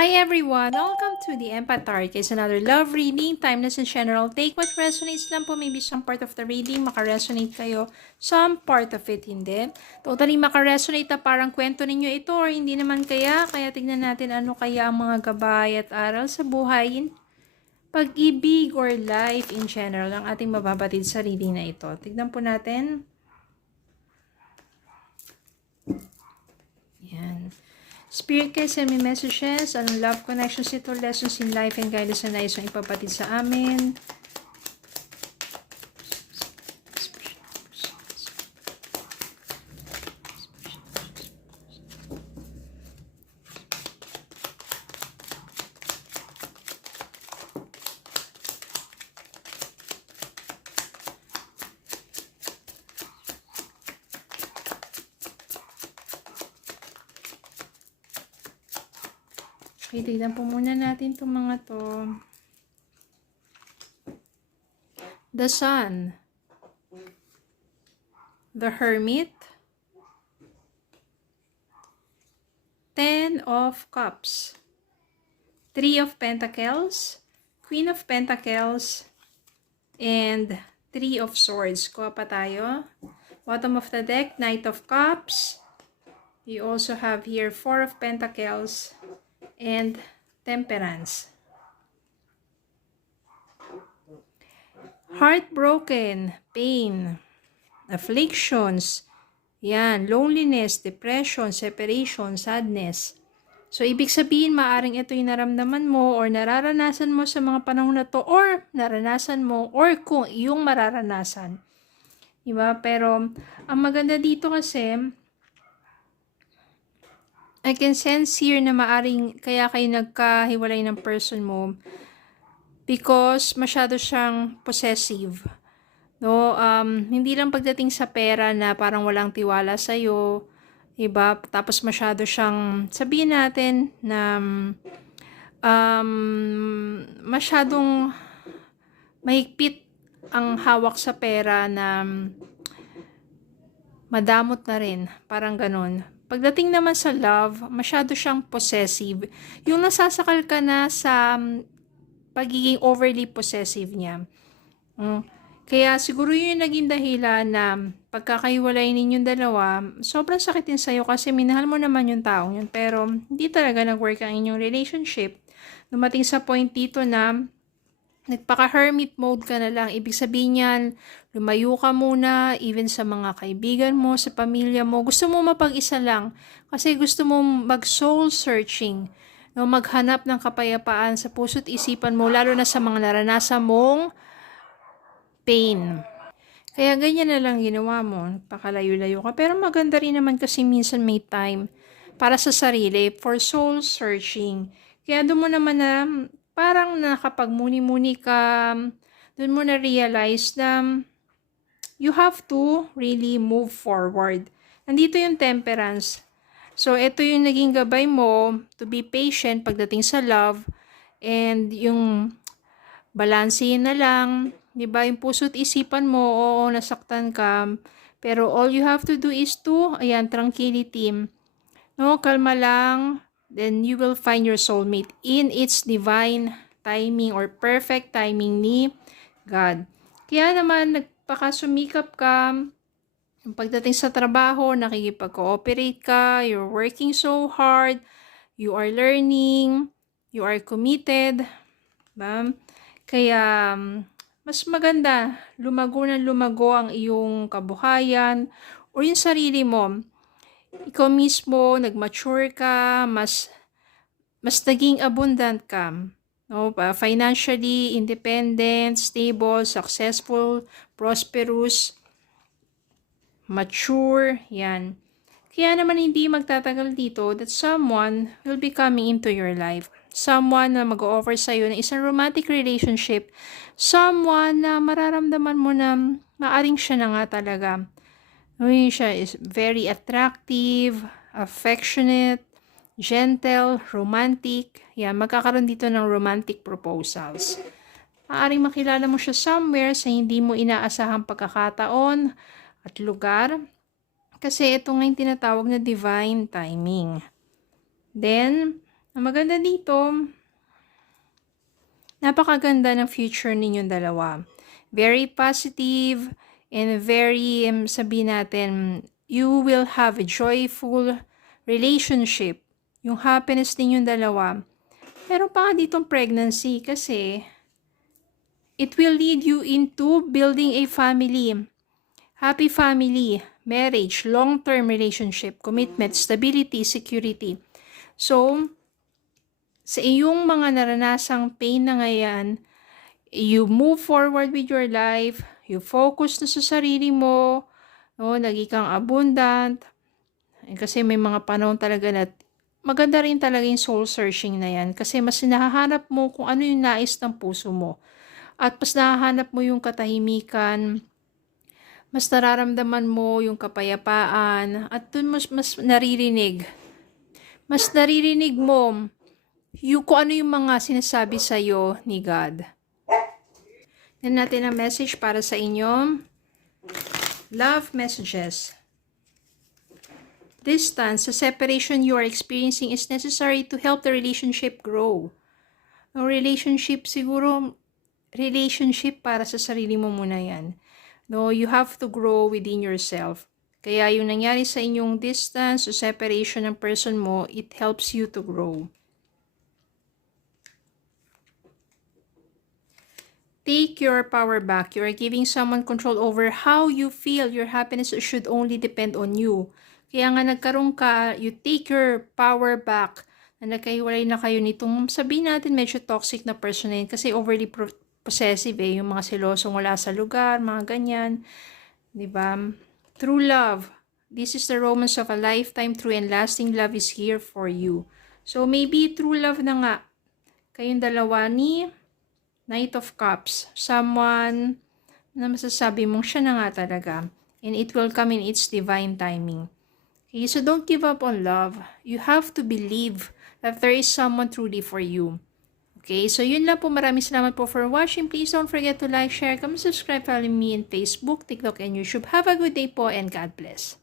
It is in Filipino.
Hi everyone! Welcome to the Empath Tarot. It's another love reading, timeless and general. Take what resonates lang po. Maybe some part of the reading makaresonate kayo. Some part of it hindi. Totally makaresonate na parang kwento ninyo ito or hindi naman kaya. Kaya tignan natin ano kaya ang mga gabay at aral sa buhay, pag-ibig or life in general ang ating mababatid sa reading na ito. Tignan po natin. Yan. Spirit guys, send me messages. Anong love connections ito, lessons in life and guidance na nais yung ipapatid sa amin. Okay, tignan po muna natin itong mga to. The Sun. The Hermit. Ten of Cups. Three of Pentacles. Queen of Pentacles. And Three of Swords. Kuha pa tayo. Bottom of the deck, Knight of Cups. You also have here Four of Pentacles. And Temperance. Heartbroken, pain, afflictions, yan, loneliness, depression, separation, sadness. So, ibig sabihin, maaring ito yung naramdaman mo or nararanasan mo sa mga panahon na to or naranasan mo or kung yung mararanasan. Diba? Pero, ang maganda dito kasi, I can sense here na maaring kaya kayo nagkahiwalay ng person mo because masyado siyang possessive. No, hindi lang pagdating sa pera na parang walang tiwala sa'yo, iba, tapos masyado siyang, sabihin natin na masyadong mahigpit ang hawak sa pera na madamot na rin, parang ganun. Pagdating naman sa love, masyado siyang possessive. Yung nasasakal ka na sa pagiging overly possessive niya. Kaya siguro yun yung naging dahilan na pagkakahiwalay ninyong dalawa, sobrang sakit din sa'yo kasi minahal mo naman yung taong yun. Pero hindi talaga nag-work ang inyong relationship. Dumating sa point dito na nagpaka-hermit mode ka na lang. Ibig sabihin yan, lumayo ka muna, even sa mga kaibigan mo, sa pamilya mo. Gusto mo mapag-isa lang kasi gusto mo mag-soul searching. No, maghanap ng kapayapaan sa puso't isipan mo, lalo na sa mga naranasan mong pain. Kaya ganyan na lang ginawa mo, pakalayo-layo ka. Pero maganda rin naman kasi minsan may time para sa sarili, for soul searching. Kaya doon mo naman na parang nakapagmuni-muni ka, doon mo na realize na you have to really move forward. Nandito yung temperance. So, ito yung naging gabay mo to be patient pagdating sa love and yung balansehin na lang, di ba? Yung puso't isipan mo, oo, nasaktan ka, pero all you have to do is to, ayan, tranquility. No, kalma lang. Then you will find your soulmate in its divine timing or perfect timing ni God. Kaya naman, nagpakasumikap ka. Pagdating sa trabaho, nakikipag-cooperate ka, you're working so hard, you are learning, you are committed. Diba? Kaya, mas maganda, lumago na lumago ang iyong kabuhayan o yung sarili mo. Ikaw mismo, nag-mature ka, mas naging abundant ka. No? Financially, independent, stable, successful, prosperous, mature, yan. Kaya naman hindi magtatagal dito that someone will be coming into your life. Someone na mag-offer sa'yo ng isang romantic relationship. Someone na mararamdaman mo na maaring siya na nga talaga. Siya is very attractive, affectionate, gentle, romantic. Yan, magkakaroon dito ng romantic proposals. Maaring makilala mo siya somewhere sa hindi mo inaasahang pagkakataon at lugar. Kasi ito nga yung tinatawag na divine timing. Then, Ang maganda dito, napakaganda ng future ninyong dalawa. Very positive and very, sabihin natin, you will have a joyful relationship. Yung happiness ninyong dalawa. Pero pa ditong pregnancy kasi it will lead you into building a family. Happy family, marriage, long-term relationship, commitment, stability, security. So, sa iyong mga naranasang pain na ngayon, you move forward with your life, you focus na sa sarili mo, no, naging kang abundant, kasi may mga panahon talaga na maganda rin talaga yung soul searching na yan, kasi mas nahahanap mo kung ano yung nais ng puso mo, at mas nahahanap mo yung katahimikan, mas nararamdaman mo yung kapayapaan, at dun mas naririnig mo yung kung ano yung mga sinasabi sa'yo ni God. Yan natin ang message para sa inyo. Love messages. Distance, the separation you are experiencing is necessary to help the relationship grow. Ang relationship, siguro, relationship para sa sarili mo muna yan. No, you have to grow within yourself. Kaya yung nangyari sa inyong distance o separation ng person mo, it helps you to grow. Take your power back. You are giving someone control over how you feel. Your happiness should only depend on you. Kaya nga nagkaroon ka, you take your power back. Na nagkahiwalay na kayo nitong, sabihin natin medyo toxic na person na yun. Kasi overly possessive yung mga silosong wala sa lugar, mga ganyan. Diba? True love. This is the romance of a lifetime. True and lasting love is here for you. So maybe true love na nga. Kayong dalawa ni Knight of Cups. Someone na masasabi mong siya na nga talaga. And it will come in its divine timing. Okay, so don't give up on love. You have to believe that there is someone truly for you. Okay, so yun lang po. Maraming salamat po for watching. Please don't forget to like, share, comment, subscribe, follow me in Facebook, TikTok, and YouTube. Have a good day po and God bless.